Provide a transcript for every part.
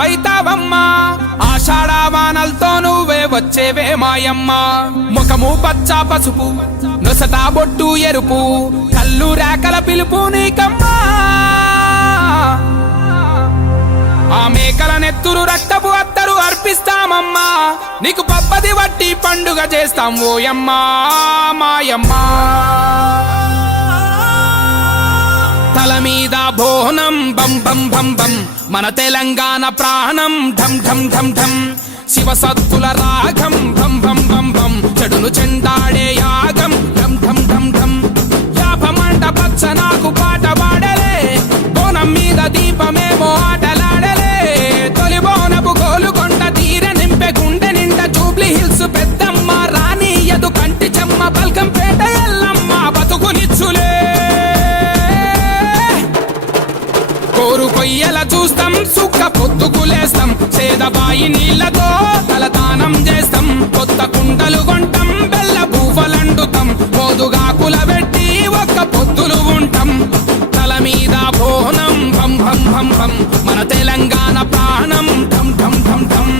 బైతావమ్మా ఆషాఢవానలతో నువ్వే వచ్చేవే మాయమ్మ ముఖము పచ్చ పసుపు నొసట బొట్టు ఎరుపు కళ్ళు రేకల పిలుపు నీకమ్మా ఆ మేకల నెత్తురు రక్తపు అత్తరు అర్పిస్తామమ్మా నీకు పబ్బది వట్టి పండుగ చేస్తాం ఓయమ్మా మాయమ్మా తల మీద బోనం బం బం బం బం మన తెలంగాణ ప్రాణం ఢం ఢం ఢం ఢం శివసత్తుల రాగం బం బం బం బం చెడును చెండాడే యాగం ఢం ఢం ఢం ఢం యాపమంట పచ్చ నాకు పాట పాడలే బోనం మీద దీపమేమో ఆటలాడలే తొలి బోనపు గోలుకొండ తీర నింపె గుండె నిండా జూబ్లీ హిల్స్ పెద్దమ్మ రానియదు కంటి చెమ్మ బల్కంపేట ఎల్లమ్మ బతుకునిచ్చులే కోరు కొయ్యల చూస్తాం సుక్క పొద్దుకులేస్తాం సేదబాయి నీళ్లతో తలదానం చేస్తాం కొత్త కుండలు కొంటాం బెల్ల పూవలండుతాం మోదుగాకుల పెట్టి ఒక్క పొద్దులు ఉంటాం తల మీద బోనం భం భం భం భం మన తెలంగాణ ప్రాణం ఢం ఢం ఢం ఢం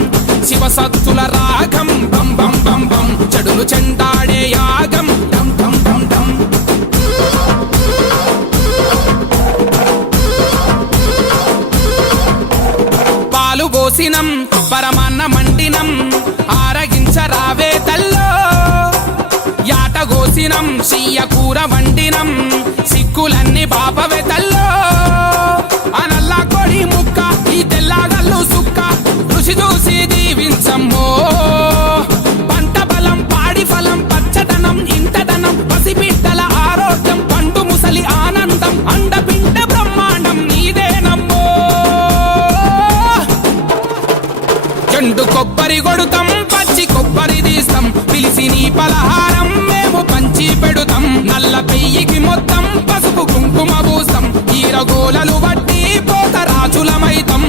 శివసత్తుల రాగం బం బం బం బం చెడును చెండాడే యాగం ఢం ఢం ఢం ఢం పాలు పోసినం పరమాన్న మండినం ఆరగించరావే తల్లో యాట గోసినం సియ్య కూర వండినం సిక్కులన్నీ బాపవే తల్లో అనల్లా కొడి ముక్క ఈ తెల్లగల్లు సుక్క రుచి చూసి దీవించమ్మో పంట బలం పాడి ఫలం పచ్చదనం ఇంతదనం పసిబిడ్డల ఆరోగ్యం పండు ముసలి ఆనందం అండపిండ బ్రహ్మాండం నీదేనమ్మో చెండు కొబ్బరి కొడుతాం పచ్చి కొబ్బరి తీస్తాం పిలిసి నీ పలహారం మేము పంచి పెడుతాం నల్ల పెయ్యికి మొత్తం పసుపు కుంకుమ పూస్తాం ఈరగోలలు వట్టి పోత రాజులమైతం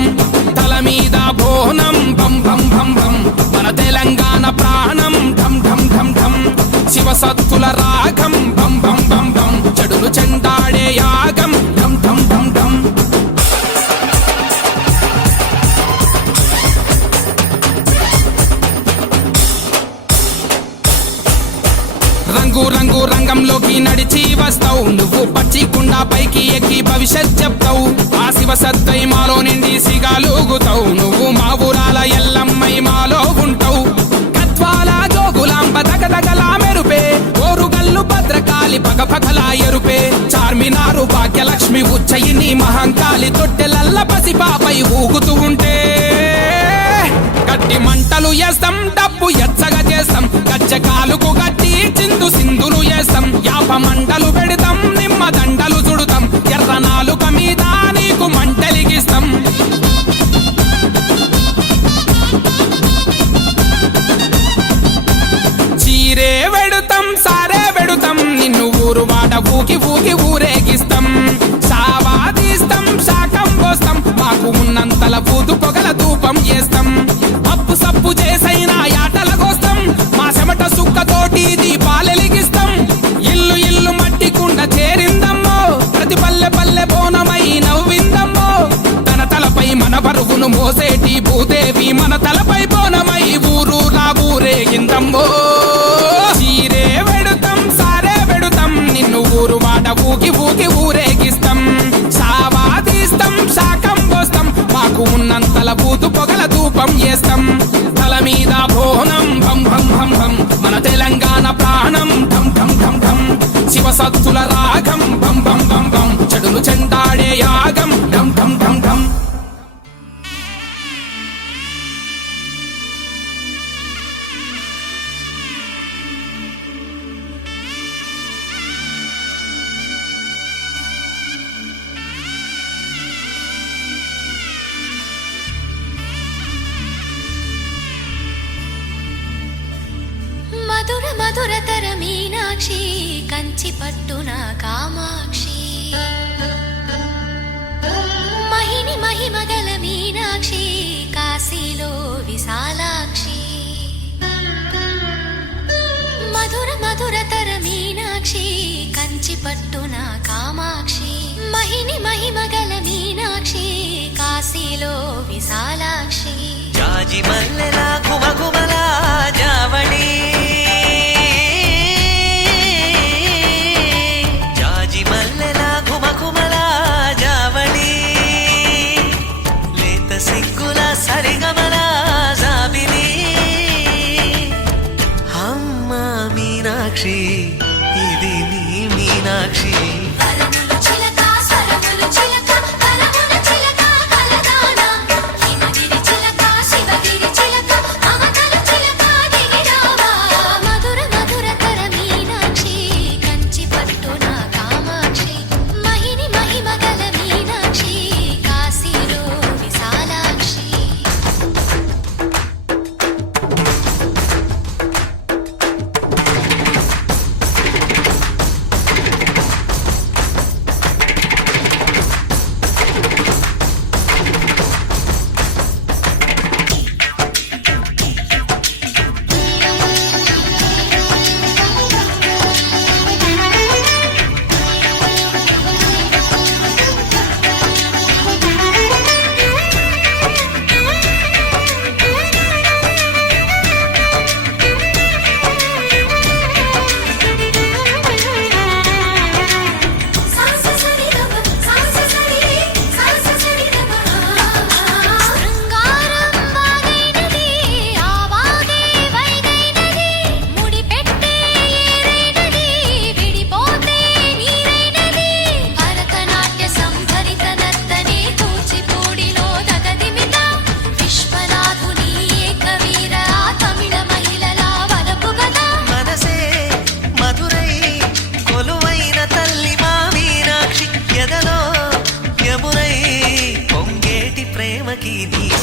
తల మీద బోనం బం బం బం బం మన తెలంగాణ ప్రాణం ఢం ఢం ఢం ఢం శివసత్తుల రాగం బం బం బం బం చెడును చెండాడే యాగం ఢం ఢం ఢం ఢం రంగు రంగు రంగంలోకి నడిచి వస్తావు నువ్వు పచ్చి కుండా పైకి ఎక్కి భవిష్యత్ చెప్తావు ఆ శివ సత్తై మాలో నిండి సిగాలుగుతావు నువ్వు మా ఊరాల ఎల్లమ్మై మాలో ఉంటావు కత్వాల జోగులాంబ దగదగలా మెరుపే ఓరుగల్లు భద్రకాళి పగపగలా ఎరుపే చార్మినారు భాగ్యలక్ష్మి ఉచ్చయిని మహంకాళి తొట్టెలల్ల పసిపాపై ఊగుతూ ఉంటే గట్టి మంటలు వేస్తాం డబ్బు ఎచ్చగా చేస్తాం గచ్చకాలుకు గట్టి చిందు సింధులు వేస్తాం యాప మంటలు పెడతాం నిమ్మ దండలు చుడుతాం ఎర్ర నాలుక మీద నీకు మంటలిగిస్తాం చీరే వెడుతాం సారే వెడుతాం నిన్ను ఊరు వాడ ఊకి ఊకి ఊరేగిస్తాం సావాదీస్తాం శాకం పోస్తాం మాకు ఉన్నంతల పూతు పొగల ధూపం చేస్తాం అప్పు సప్పు చేసైనా యాటల కోస్తాం మా చెమట సుక్కతోటి దీపాలెలిగిస్తాం ఇల్లు ఇల్లు మట్టి కుండ చేరిందమ్మో ప్రతి పల్లె పల్లె బోనమై నవ్విందమ్మో తన తలపై మన బరువును మోసేటి భూదేవి మన తలపై బోనమై ఊరు నా ఊరేగిందమ్మో చీరే వెడుతాం సారే వెడుతాం నిన్ను ఊరు వాడ ఊకి ఊకి ఊరేగిస్తాం సావాదీస్తాం శాకం పోస్తాం మాకు ఉన్నంతల బూతు పొగల ధూపం చేస్తాం తల మీద బోనం భం భం భం భం మన తెలంగాణ ప్రాణం ఢం ఢం ఢం ఢం శివసత్తుల రాగం బం బం బం బం చెడును చెండాడే యాగం ఢం ఢం ఢం ఢం మధుర మధురతర మీనాక్షి కంచి పట్టున కామాక్షి మహిని మహిమగల మీనాక్షి కాశీలో విశాలాక్షి మధుర మధురతర మీనాక్షి కంచి పట్టున కామాక్షి మహిని మహిమగల మీనాక్షి కాశీలో విశాలాక్షి జాజి మల్లెలా ఘుమఘుమలా జావళి జాజి మల్లెలా ఘుమఘుమలా జావళి లేత సిగ్గుల సరిగమల జాబిలి అమ్మ మీనాక్షి ఇది నీ మీనాక్షి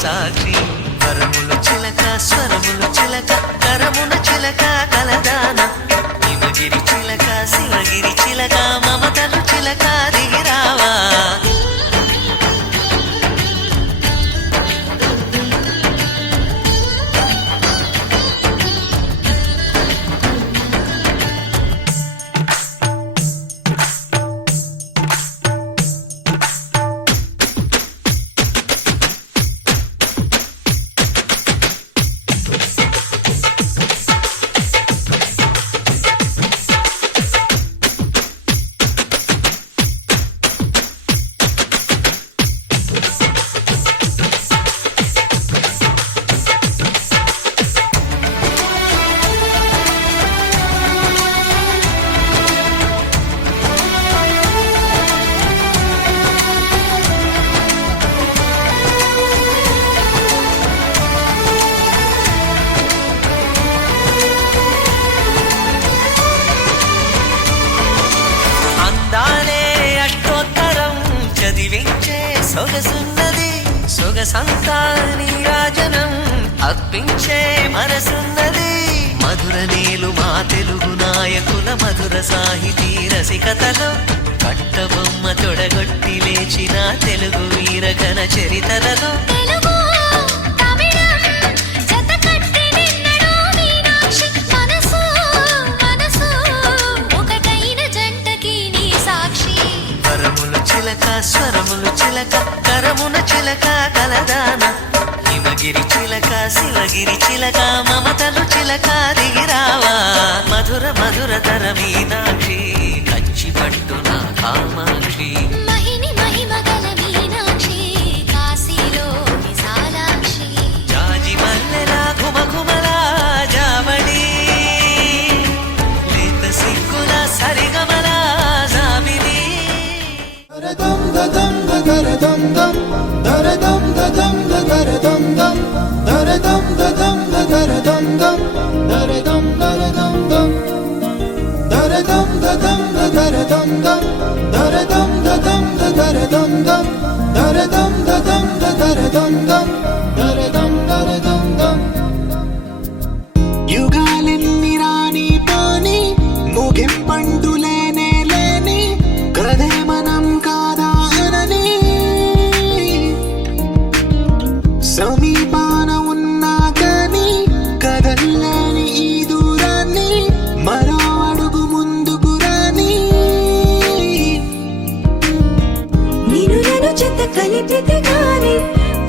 సాక్షి వరములు చిలక స్వరములు చిలక కరమున చిలక కలదాన హిమగిరి చిలక శివగిరి చిలక మమతలు చిలక దిగిరావా సొగసున్నది సొగసంతా నీరాజనం అర్పించే మనసున్నది మధుర నేలు మా తెలుగు నాయకుల మధుర సాహితీ రసికతలో కట్టబొమ్మ తొడగొట్టి లేచిన తెలుగు వీరగణ చరితలలో స్వరములు చిలక కరమున చిలక కలదాన హిమగిరి చిలక శివగిరి చిలక మమతలు చిలక దిగిరావా మధుర మధుర తర మీనాక్షి కంచి పట్టున కామాక్షి మహిని మహిమగల మీనాక్షి కాశీలో విశాలాక్షి జాజి మల్లెలా ఘుమఘుమలా జావళి లేత సిగ్గుల సరిగమల జాబిలి దం దం దర దం దం దర దం దం దర దం దం దర దం దర దం దం దర దం దం దర దం దర దం దం దర దం దర దం దం దర దం దర దం దం దర దం దం యుగాలెన్ని రాని పోని ముగింపండులేనే లేని కదే మనం కాదా అనని సమీపాన ఉన్నా కానీ కదల్లని ఈ దూరాన్ని మరో అడుగు ముందుకు రాని నిన్ను నన్ను చెత్త కలిపితే గాని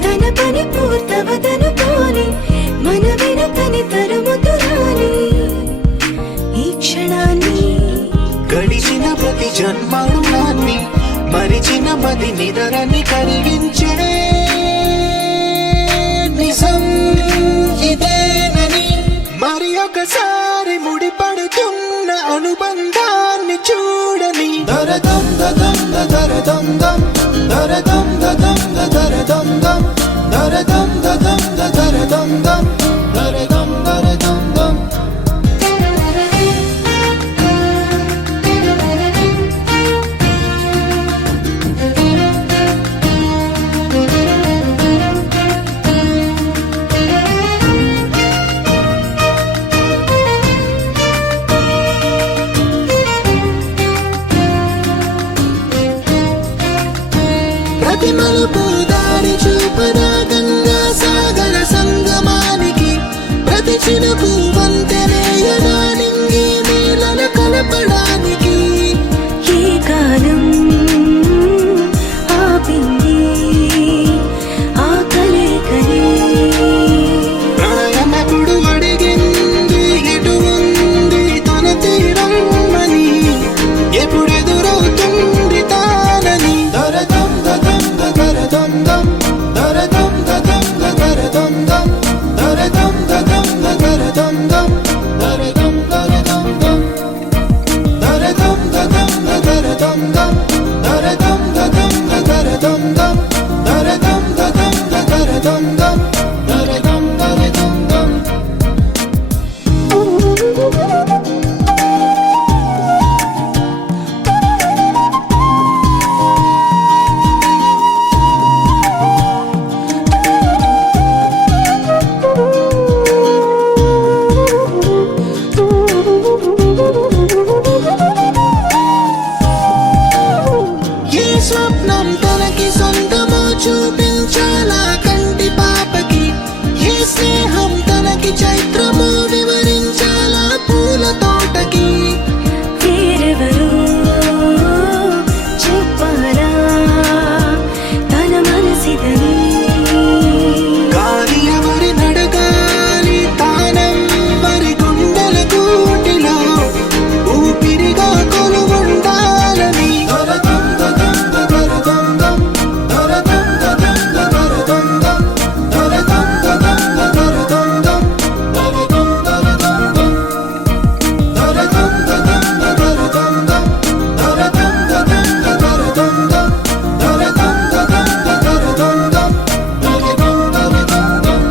తన పని పూర్తవదను పోని ఇదరని కరిగించే నిజం ఇదేనని మరి ఒకసారి ముడిపడుతున్న అనుబంధాన్ని చూడని దరదం దదం దరదం దం దరదం దదం దరదం దం దరదం దదం దరదం దం దరదం దరదం దం ప్రతి మలుపు దారి చూపనా గంగా సాగర సంగమానికి ప్రతి చినుకు వంతెనేయనా నింగి నీళ్ళ కలపడానికి ఈ కాలం ఆపింది ఆ కలయికని ప్రళయమకుడు అడిగింది ఎటు ఉంది తన తీరమ్మని ఎప్పుడెదురవుతుంది తానని దరదం దదం దరదం దం దరదం దదం దరదం దం దరదం దదం దరదం దం దరదం దరదం దం దరదం దదం దరదం దం దరదం దదం దరదం దం దరదం దదం దరదం దం దరదం దరదం దం ఏ స్వప్నం తనకి సొంతమో చూపించాలా కంటి పాపకి ఏ స్నేహం తనకి చైత్రమో వివరించాలా పూల తోటకి వేరెవరో చెప్పారా తన మనసిదని గాలి ఎవరి నడగాలి తానం వరి గుండెల కూటిలో ఊపిరిగా కొలువుండాలని దరదం దదం దరదం దం దరదం దదం దరదం దం దరదం దదం దరదం దం దరదం దరదం దం దరదం దదం దరదం దం దరదం దదం దరదం దం దరదం దదం దరదం దం దరదం దరదం దం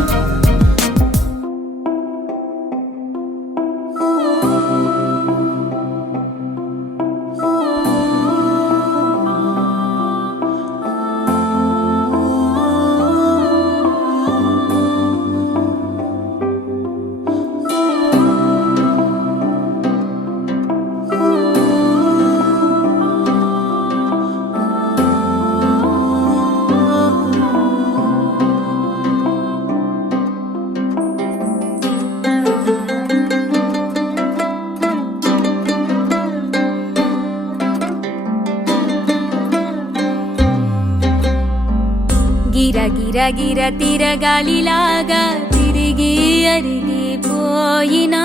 గిర గిర గిర తిరగాలిలాగా తిరిగి అరిగిపోయినా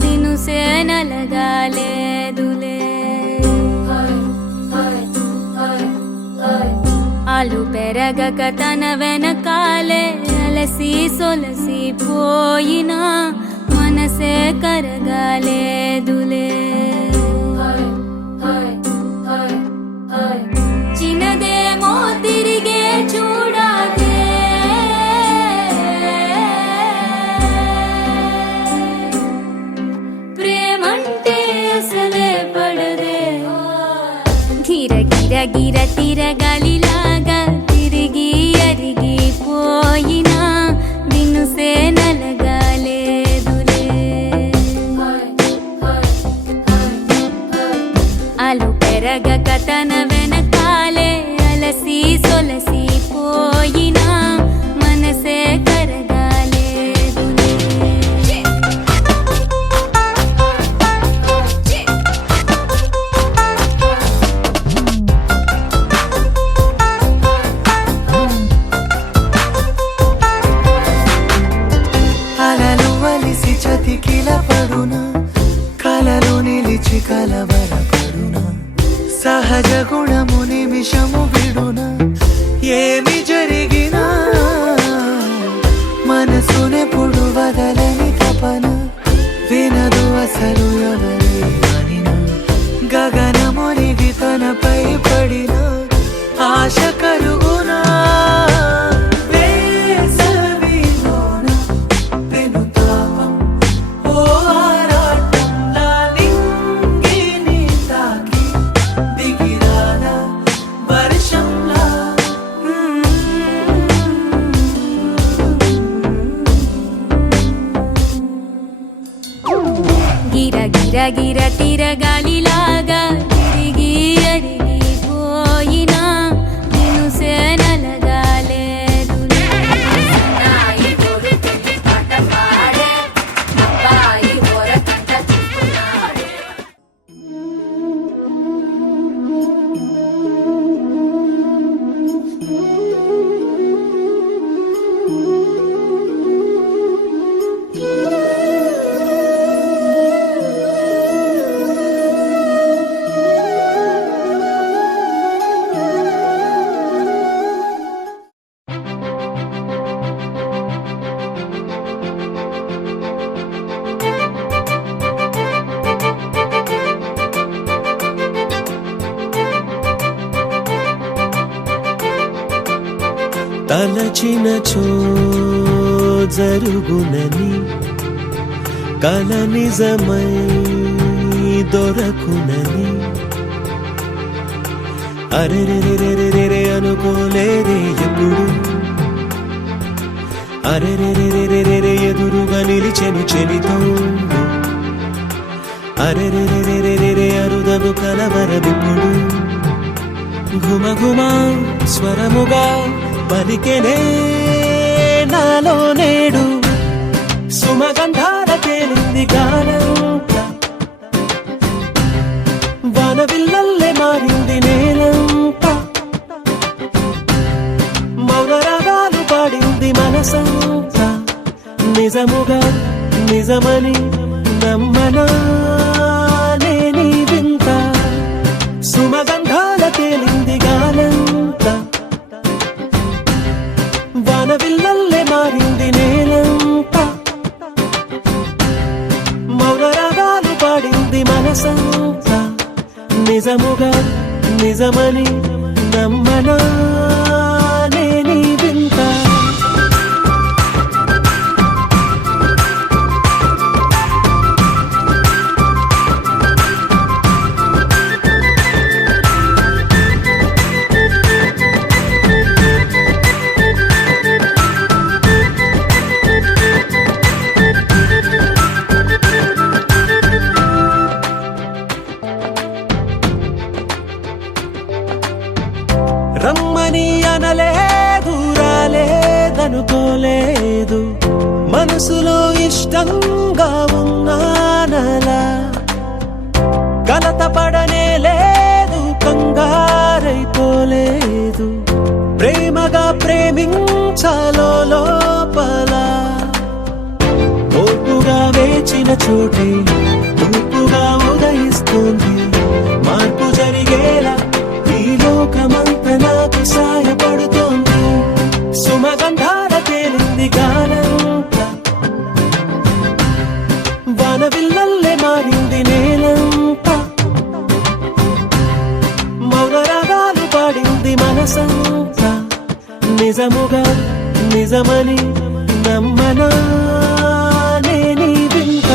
దినుసే నలగాలేదులే ఆలు పెరగక తన వెనకాలే అలసి సొలసి పోయినా మనసే కరగాలేదులే చిన్నదేమో తిరిగే చూడాలే ప్రేమంటే అసలే పడదే గిర గిర గిర తిరగాలిలాగా తిరిగి అరిగిపోయినా దినుసే నలగాలేదులే ఆలు పెరగక తన వెనకాలే అలసి సొలసి పోయినా మనసే కరగాలేదులే అలలు వలిసి చతికిల పడునా కలలు నిలిచి కలవరపడునా సహజ గుణము నిమిషము విడునా ఏమి జరిగినా మనసునెప్పుడు వదలని తపన వినదు అసలు ఎవరే అనినా గగనమొలిగి తనపై పడిన ఆశ కలుగునా వేసవిలోన పెనుతాపం ఓ ఆరాటంలా నింగిని తాకి దిగిరానా వర్షంలా గిర గిర గిర తిరగాలిలాగా తిరిగి అరిగిపోయినా నిన్నుసే నలగాలేదు తలచినచో జరుగునని కల నిజమై దొరకునని అరెరెరెరెరెరె అనుకోలేదే ఎప్పుడు అరెరెరెరెరెరె ఎదురుగా నిలిచెను చెలితోడు అరెరెరెరెరెరె అరుదను కలవరమిప్పుడు ఘుమ ఘుమ స్వరముగా పలికెనే నాలో నేడు సుమగంధాల తేలింది గానంతా వానవిల్లల్లే మారింది నేలంతా మౌన రాగాలు పాడింది మనసంతా నిజముగా నిజమని నమ్మనా నేనీ వింత సుమగంధాల తేలింది గానంతా వానవిల్లల్లే మారింది నేలంతా మౌన రాగాలు పాడింది మనసంతా నిజముగా నిజమని నమ్మనా నేనీ వింత రమ్మని అనలేదు రాలేదనుకోలేదు మనసులో ఇష్టంగా ఉన్నానలా కలత పడనే లేదు కంగారైపోలేదు ప్రేమగా ప్రేమించాలో లోపల ఓర్పుగా వేచిన చోటే తూర్పుగా ఉదయిస్తుంది మార్పు జరిగేలా ఈ లోకమంత నాకు సాయపడుతోంది సుమగంధాల తేలింది గానంతా వానవిల్లల్లే మారింది నేలంతా మౌన రాగాలు పాడింది మనసంతా నిజముగా నిజమని నమ్మనా నేనీ వింత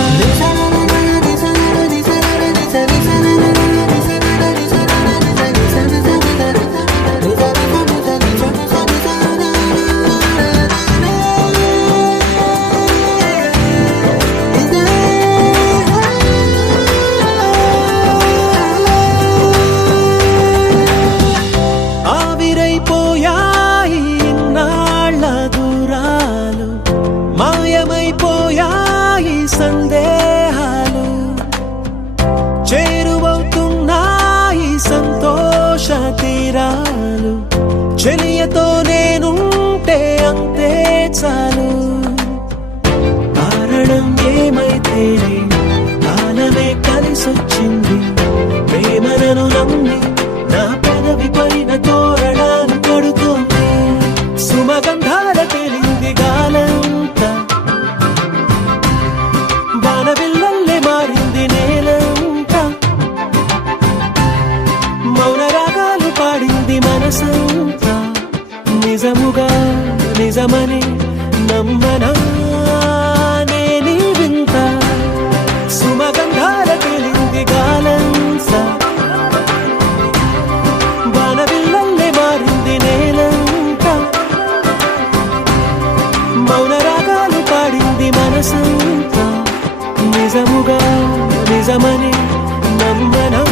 ఆవిరైపోయాయి ఇన్నాళ్ళ దూరాలు మాయమ నమ్మనా నేనీ వింత సుమగంధాల తేలింది గాలంస వానవిల్లల్లే మారింది నేలంతా మౌన రాగాలు పాడింది మనసంతా నిజముగా నిజమని నమ్మనా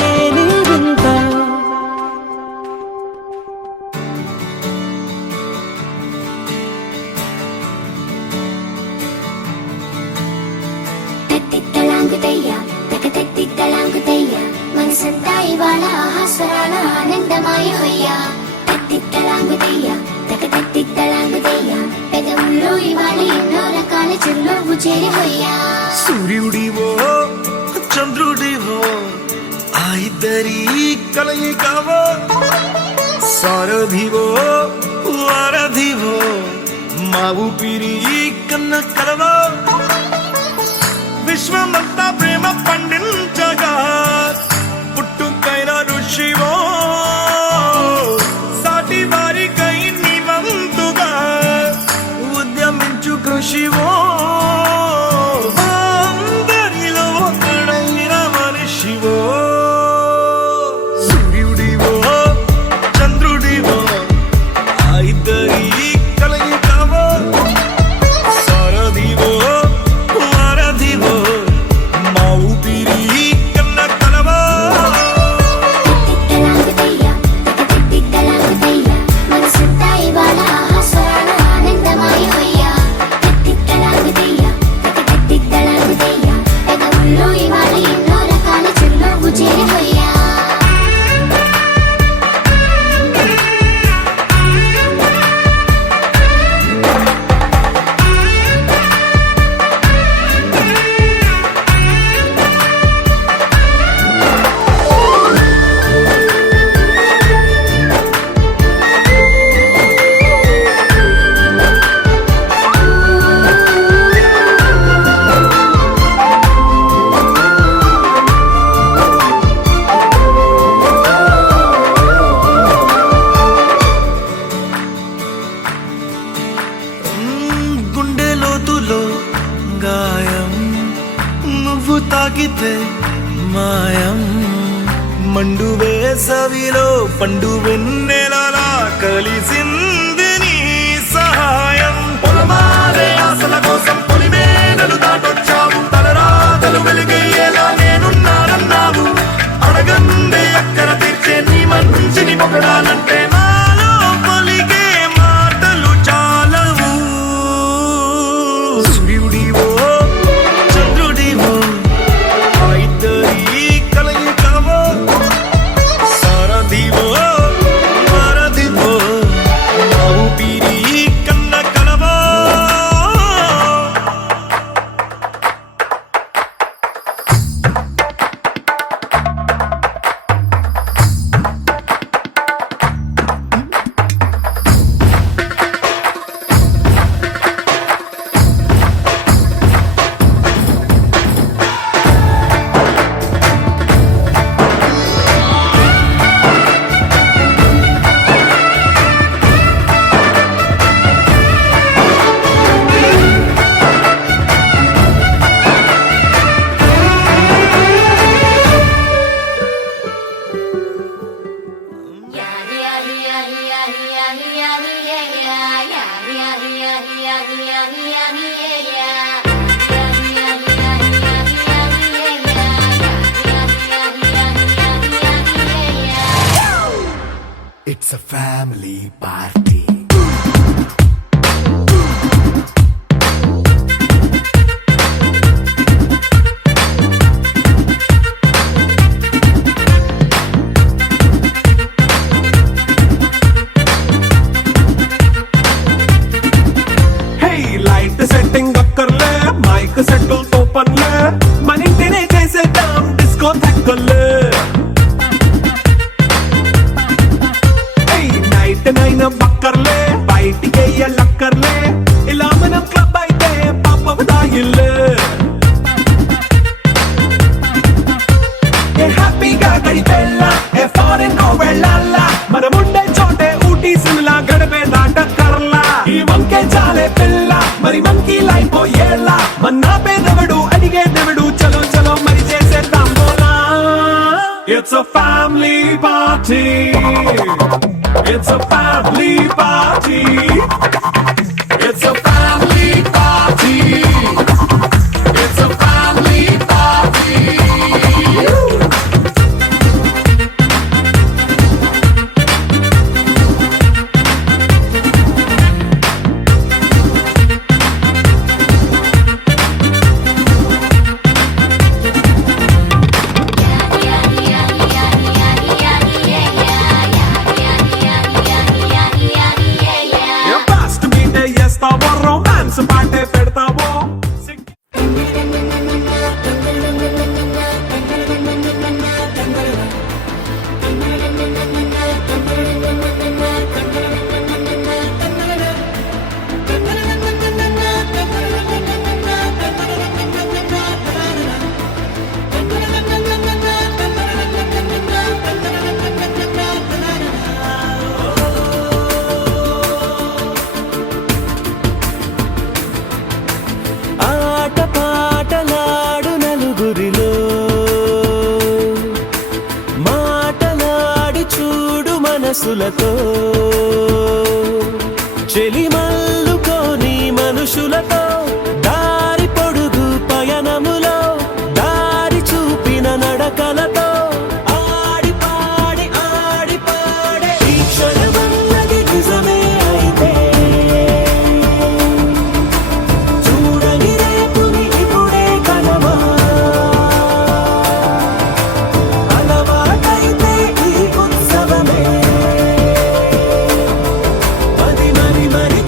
నేనీ వింత తత్తిత్తలాంగుతయ్య తకతత్తిత్తలాంగుతయ్య మనసంతా ఇవాళ ఆహాస్వరాల ఆనందమాయ హొయ్యా తత్తిత్తలాంగుతయ్య తకతత్తిత్తలాంగుతయ్య పెదవుల్లో ఇవాళ ఎన్నో రకాల చిరునవ్వు చేరి హొయ్యా సూర్యుడివో చంద్రుడివో ఆ ఇద్దరి కలయికవో సారథివో వారధివో మా ఊపిరి కన్న కలవో విశ్వమంతా ప్రేమ పండించగా పుట్టుకైన ఋషివో సాటి వారికై నివంతుగా ఉద్యమించు కృషివో అందరిలో ఒకడైన మనిషివో సూర్యుడివో చంద్రుడివో ఆ ఇద్దరి కలయికవో సారథివో వారధివో మా ఊపిరి కన్న కలవో తత్తిత్తలాంగుతయ్య తకతత్తిత్తలాంగుతయ్య మనసంతా ఇవాళ ఆహాస్వరాల ఆనందమాయ హొయ్యా తత్తిత్తలాంగుతయ్య తకతత్తిత్తలాంగుతయ్య పెదవుల్లో ఇవాళ ఎన్నో రకాల చిరునవ్వు చేరి హొయ్యా గుండె లోతులో గాయం నువ్వు తాకితే మాయం మండు వేసవిలో పండు వెన్నెలలా కలిసింది నీ సహాయం పొలమారే ఆశల కోసం పొలిమేనలు దాటొచ్చావు తలరాతలు వెలుగయ్యేలా నేనున్నానన్నావు అడగందే అక్కర తీర్చే నీ మంచిని పొగడాలంటే నాలో పలికే మాటలు చాలవు సూర్యుడివో చంద్రుడివో ఆ ఇద్దరి కలయికవో సారథివో వారధివో మా ఊపిరి కన్న కలవో It's a family party. Hey, light setting అక్కర్లే మైక్ సెట్టుల్ తో పనిలే మన ఇంటినే చేసేద్దాం డిస్కో థక్కర్లే నైట్ నైన్ బక్కర్లే బయటికి లక్కర్లే ఇలా మనం క్లబ్ అయితే పాప దాయిల్లే ఏ హ్యాపీగా గడిపెళ్ళ ఏ ఫారెన్ నో వెళ్ళాలా మనం ఉండే చోటే ఊటీ సిమ్లా గడిపే దాటక్కర్లా ఈ వంకే మరి మంకీ లైన్ పోయేలా మన్నా పేదవడు అడిగేదెవడు చలో చలో మరి చేసేద్దాం బోలా it's a family party it's a family party it's a family party it's a family party fast మీటే చేస్తావో రొమాన్స్ పాటే పెడతావో ఆట పాటలాడు నలుగురిలో మాటలాడి చూడు మనసులతో చెలిమల్లుకోని మనుషులతో దారి పొడుగు పయనములో దారి చూపిన నడకలతో ఆడి పాడి ఈ క్షణమన్నది నిజమే అయితే చూడని రేపుని ఇప్పుడే కలవా అలవాటైతే ఈ ఉత్సవమే మరి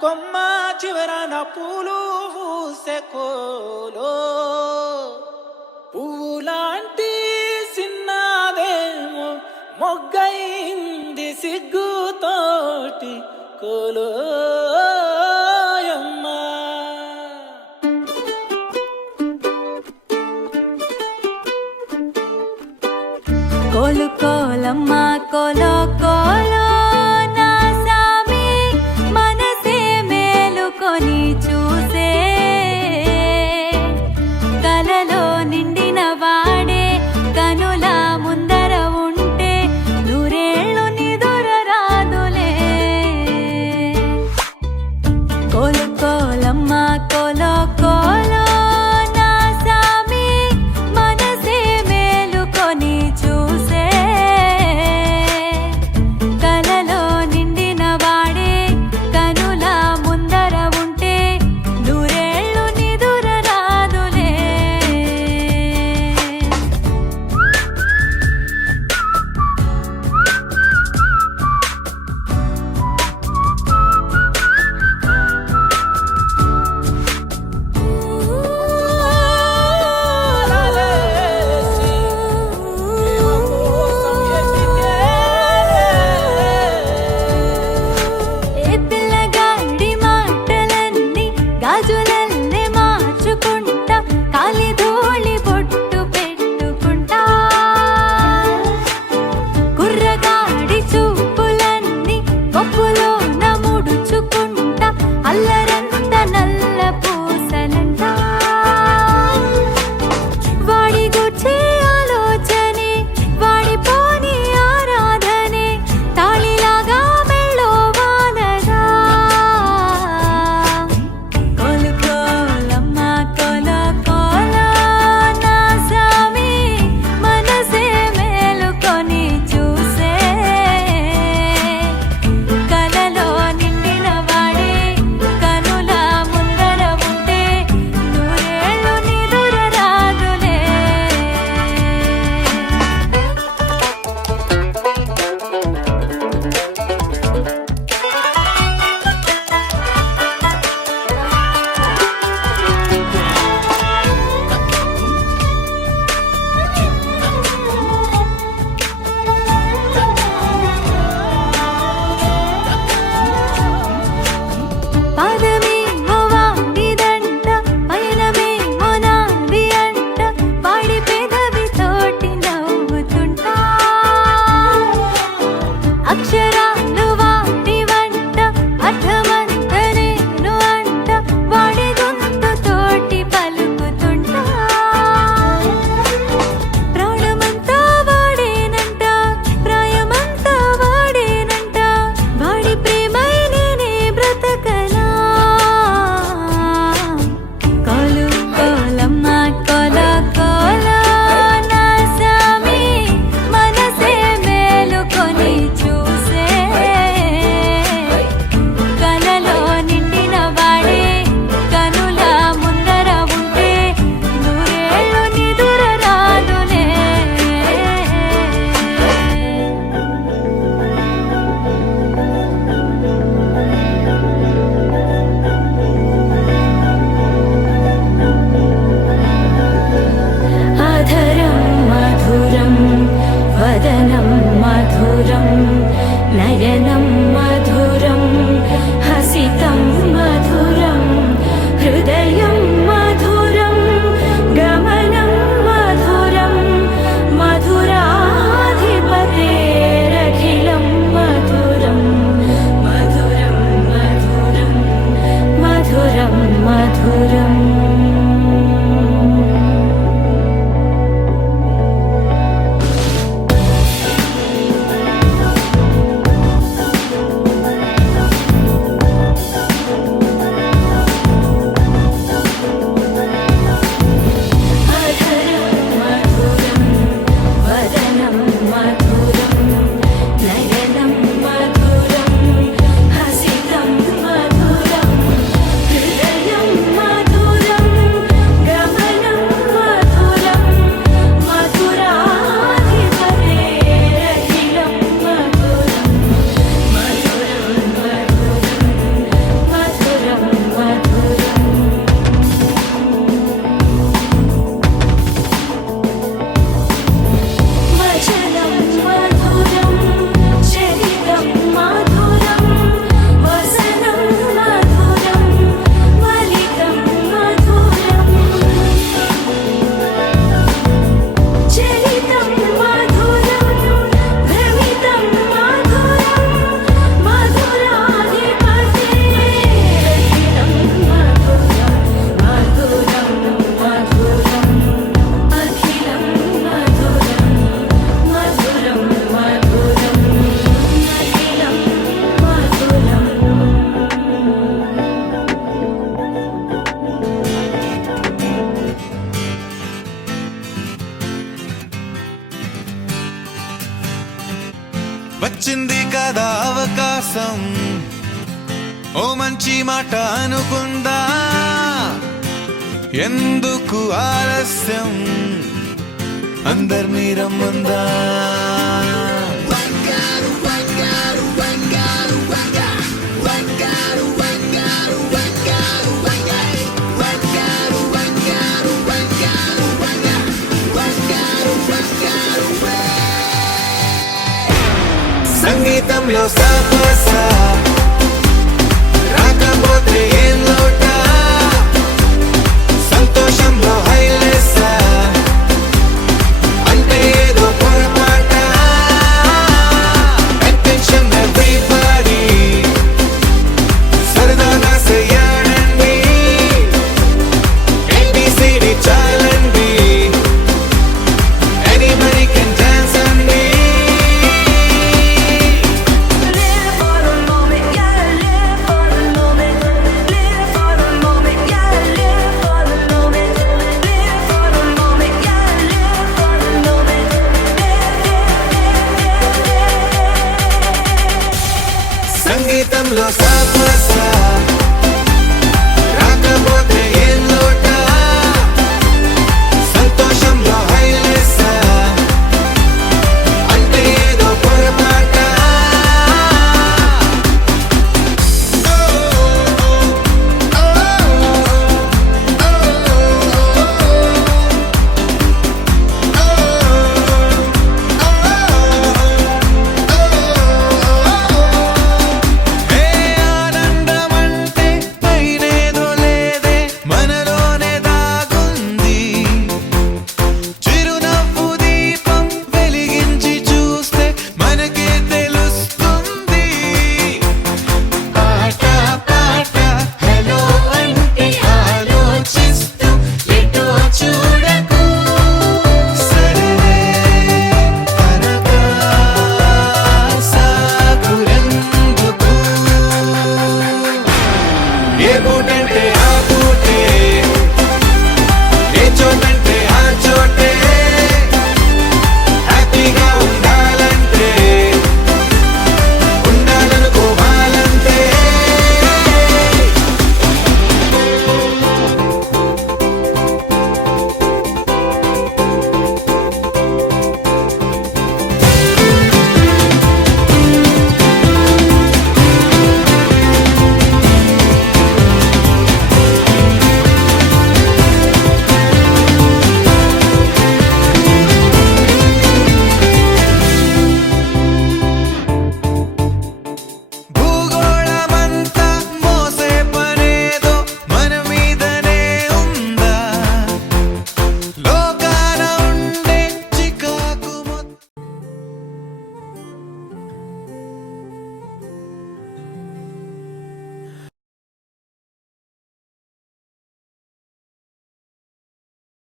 కొమ్మ చివరన పూలు పూసే కోలో పువ్వులాంటి సిన్నదేమో మొగ్గైంది సిగ్గుతోటి కోలోయమ్మా. కోలు కోలమ్మ కోలో కోలో నా సామి మనసే మేలుకొని చూసే కలలో నిండిన వాడే కనుల ముందర ఉంటే నూరేళ్ళు నిదుర రాదులే. కదా అవకాశం ఓ మంచి మాట అనుకుందా ఎందుకు ఆలస్యం అందర్నీ రమ్మందా సంగీతంలో సాపస రాకపోతే ఏం లోట సంతోషంలో హైలెస్ అంటే ఏదో పొరపాట అటెన్షన్ ఎవ్రీబడీ సరదాగా చేయాలండి ABCD చాలండి anybody can dance అండి Live for the moment, yeah, live for the moment. Live for the moment, yeah, live for the moment. Live for the moment, yeah, live for the moment. సంగీతంలో సాపస రాకపోతే ఏం లోట సంతోషంలో హైలెస్ అంటే ఏదో పొరపాట ఏ ఆనందమంటే పైనేదో లేదే మనలోనే దాగుంది చిరునవ్వు దీపం వెలిగించి చూస్తే మనకే తెలుస్తుంది ఆట పాట హలో అంటే ఆలోచిస్తూ ఎటో చూడకు సరే అనగా సాగురెందుకు ఏ పూటంటే